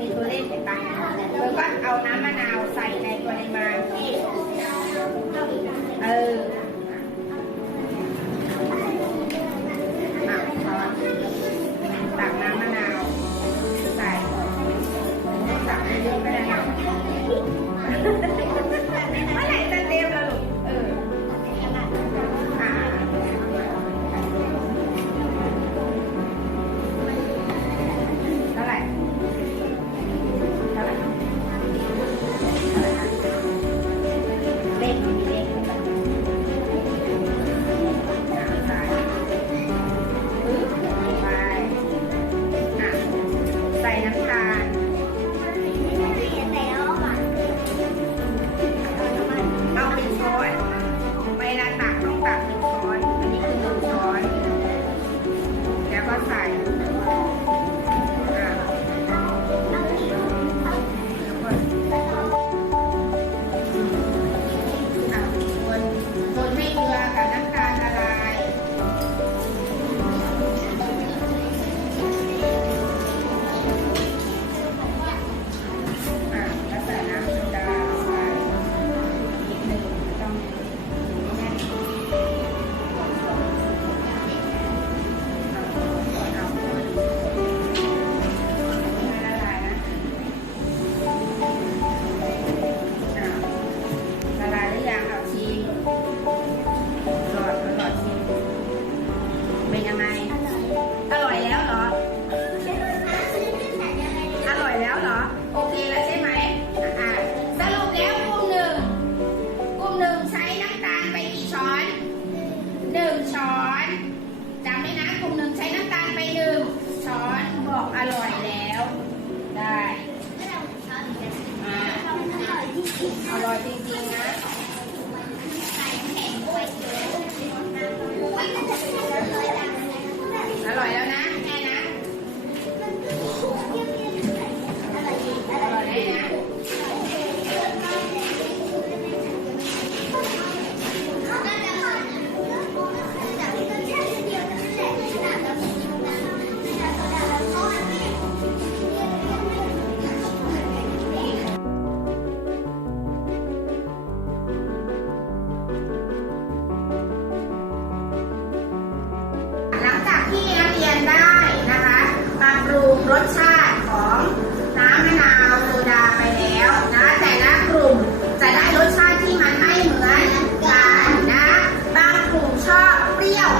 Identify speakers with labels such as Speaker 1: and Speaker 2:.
Speaker 1: มีตัวเลขแตกต่างกันแล้วก็เอาน้ำมะนาวใส่ในปริมาณที่ รสชาติของน้ำมะนาวโซดาไปแล้วนะ แต่ละกลุ่มจะได้รสชาติที่มันไม่เหมือนกันนะ บางกลุ่มชอบเปรี้ยว